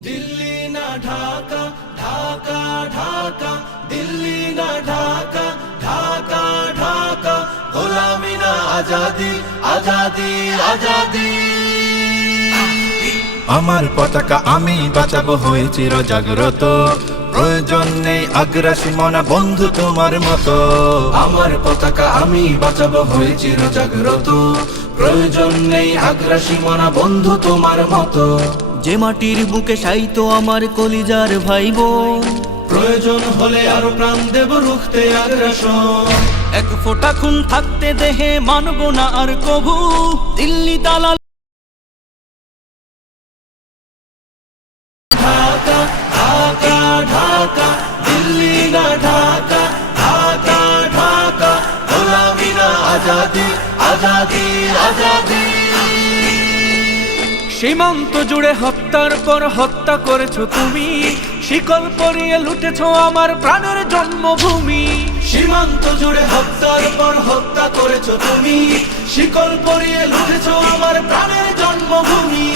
दिल्ली ना ढाका ढाका ढाका दिल्ली ना ढाका ढाका ढाका গোলামি না আজাদি আজাদি আজাদি আমার পতাকা আমি বাঁচাবো হয়ে চির জাগ্রত প্রয়োজন নেই আগ্রাসী মনা বন্ধু তোমার মতো আমার পতাকা আমি বাঁচাবো হয়ে চির জাগ্রত প্রয়োজন নেই আগ্রাসী মনা বন্ধু তোমার মতো যে মাটির বুকে সাইতো আমার কলিজার ভাই বোন প্রয়োজন হলে আরো প্রাণ দেব রুখতে আগ্রাসন এক ফোঁটা খুন থাকতে দেহে মানব না আর কভু দিল্লি দালাল ঢাকা ঢাকা ঢাকা দিল্লি না ঢাকা ঢাকা ঢাকা গোলামি না আজাদি আজাদি আজাদি সীমান্ত জুড়ে হত্যার পর হত্যা করেছো তুমি শিকল পরিয়ে লুটেছো আমার প্রাণের জন্মভূমি সীমান্ত জুড়ে হত্যার পর হত্যা করেছো তুমি শিকল পরিয়ে লুটেছো আমার প্রাণের জন্মভূমি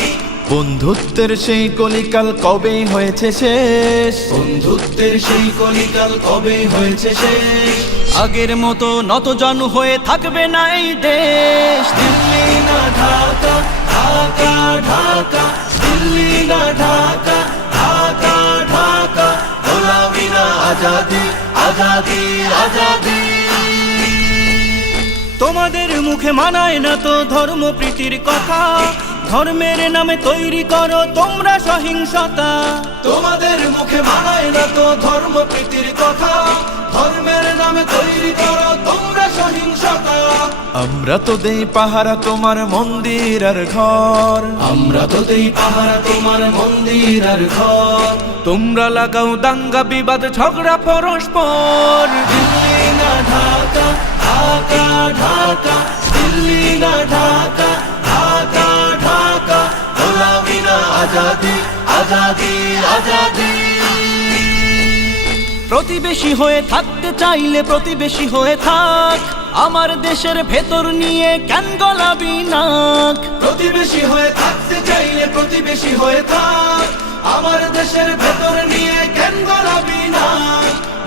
বন্ধুত্বের সেই কলিকাল কবে হয়েছে শেষ বন্ধুত্বের সেই কলিকাল কবে হয়েছে শেষ আগের মতো নতজানু হয়ে থাকবে না এই দেশ দিল্লি না ঢাকা ঢাকা ঢাকা দিল্লি না ঢাকা ঢাকা ঢাকা গোলামি না আজাদি আজাদি আজাদি তোমাদের মুখে মানায় না তো ধর্মপ্রীতির কথা ধর্মের নামে তৈরি করো তোমরা সহিংসতা তোমাদের মুখে মানায় না তো ধর্মপ্রীতির কথা ধর্মের নামে তৈরি করো তোমরা সহিংসতা আমরা তো দেই পাহারা তোমার মন্দির আর ঘর আমরা তো দেই পাহারা তোমার মন্দির আর ঘর তোমরা লাগাও দাঙ্গা বিবাদ ঝগড়া পরস্পর দিল্লি না ঢাকা ঢাকা ঢাকা দিল্লি না ঢাকা ঢাকা ঢাকা গোলামি না আজাদি আজাদি আজাদি প্রতিবেশী হয়ে থাকতে চাইলে প্রতিবেশী হয়ে থাক আমার দেশের ভেতর নিয়ে কেন গলাবি নাক প্রতিবেশী হয়ে থাকতে চাইলে প্রতিবেশী হয়ে থাক আমার দেশের ভেতর নিয়ে কেন গলাবি না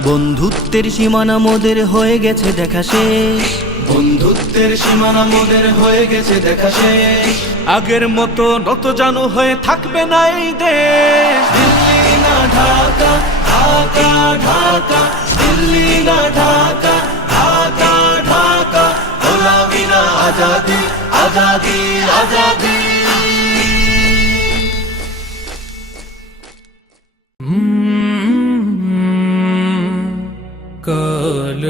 বন্ধুত্বের সীমানা মোদের হয়ে গেছে দেখা শেষ বন্ধুত্বের সীমানা মোদের হয়ে গেছে দেখা শেষ আগের মতো নতজানু হয়ে থাকবে না এই দেশ দিল্লি না ঢাকা ঢাকা ঢাকা দিল্লি না ঢাকা ঢাকা ঢাকা গোলামি না আজাদি আজাদি আজাদি কাল